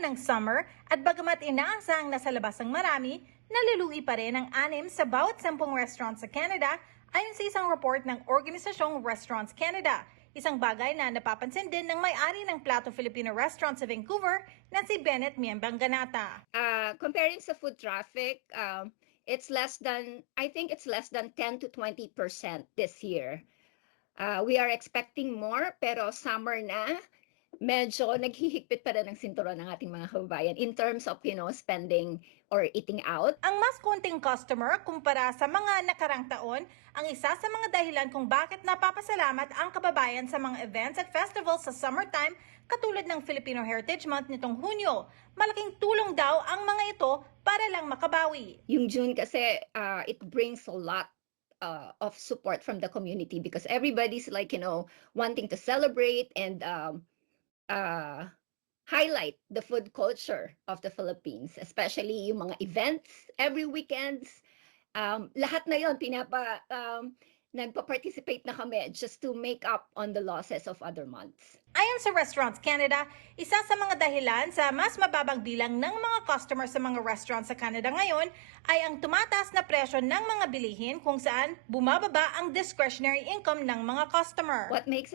ng summer at bagamat inaasang nasa labas ang marami, nalulugi pa rin ang 6 sa bawat 10 restaurants sa Canada ayon sa isang report ng Organisasyong Restaurants Canada. Isang bagay na napapansin din ng may-ari ng Plato Filipino Restaurant sa Vancouver na si Bennett Miembang Ganata. Comparing sa food traffic, I think it's less than 10 to 20% this year. We are expecting more, pero summer na, medyo naghihigpit pa rin ang sinturon ng ating mga kababayan in terms of, spending or eating out. Ang mas konting customer kumpara sa mga nakarang taon ang isa sa mga dahilan kung bakit napapasalamat ang kababayan sa mga events at festivals sa summertime katulad ng Filipino Heritage Month nitong Hunyo. Malaking tulong daw ang mga ito para lang makabawi. Yung June kasi, it brings a lot of support from the community because everybody's like, wanting to celebrate and highlight the food culture of the Philippines, especially yung mga events every weekends. Lahat na yon nagpa-participate na kami just to make up on the losses of other months. Ayon sa Restaurants Canada, isa sa mga dahilan sa mas mababang bilang ng mga customers sa mga restaurants sa Canada ngayon ay ang tumataas na presyo ng mga bilihin kung saan bumababa ang discretionary income ng mga customer. What makes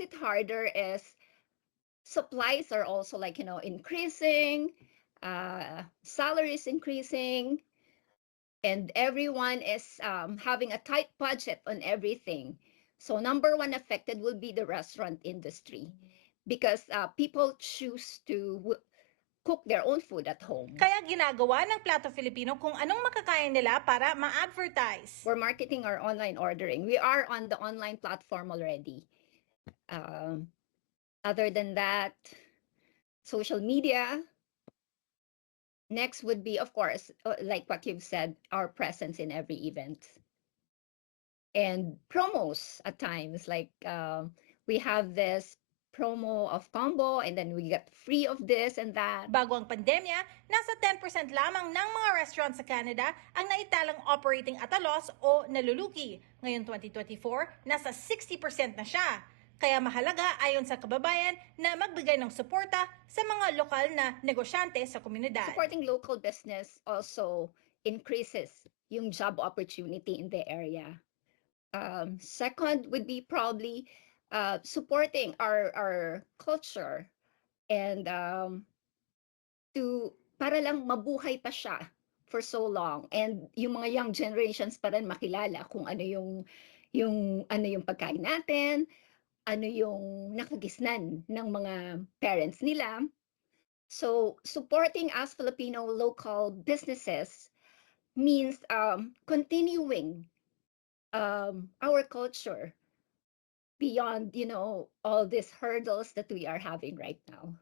it harder is supplies are also like, increasing, salaries increasing, and everyone is having a tight budget on everything. So number one affected will be the restaurant industry because people choose to cook their own food at home. Kaya ginagawa ng Plato Filipino kung anong makakain nila para ma-advertise. We're marketing our online ordering. We are on the online platform already. Other than that, social media. Next would be, of course, like what you've said, our presence in every event. And promos at times, like we have this promo of combo and then we get free of this and that. Bago ang pandemya, nasa 10% lamang ng mga restaurants sa Canada ang naitalang operating at a loss o nalulugi. Ngayon 2024, nasa 60% na siya. Kaya mahalaga ayon sa kababayan na magbigay ng suporta sa mga lokal na negosyante sa komunidad. Supporting local business also increases yung job opportunity in the area. Second would be probably supporting our culture and para lang mabuhay pa siya for so long and yung mga young generations pa rin makilala kung ano yung pagkain natin, ano yung nakagisnan ng mga parents nila. So supporting us Filipino local businesses means continuing our culture beyond, all these hurdles that we are having right now.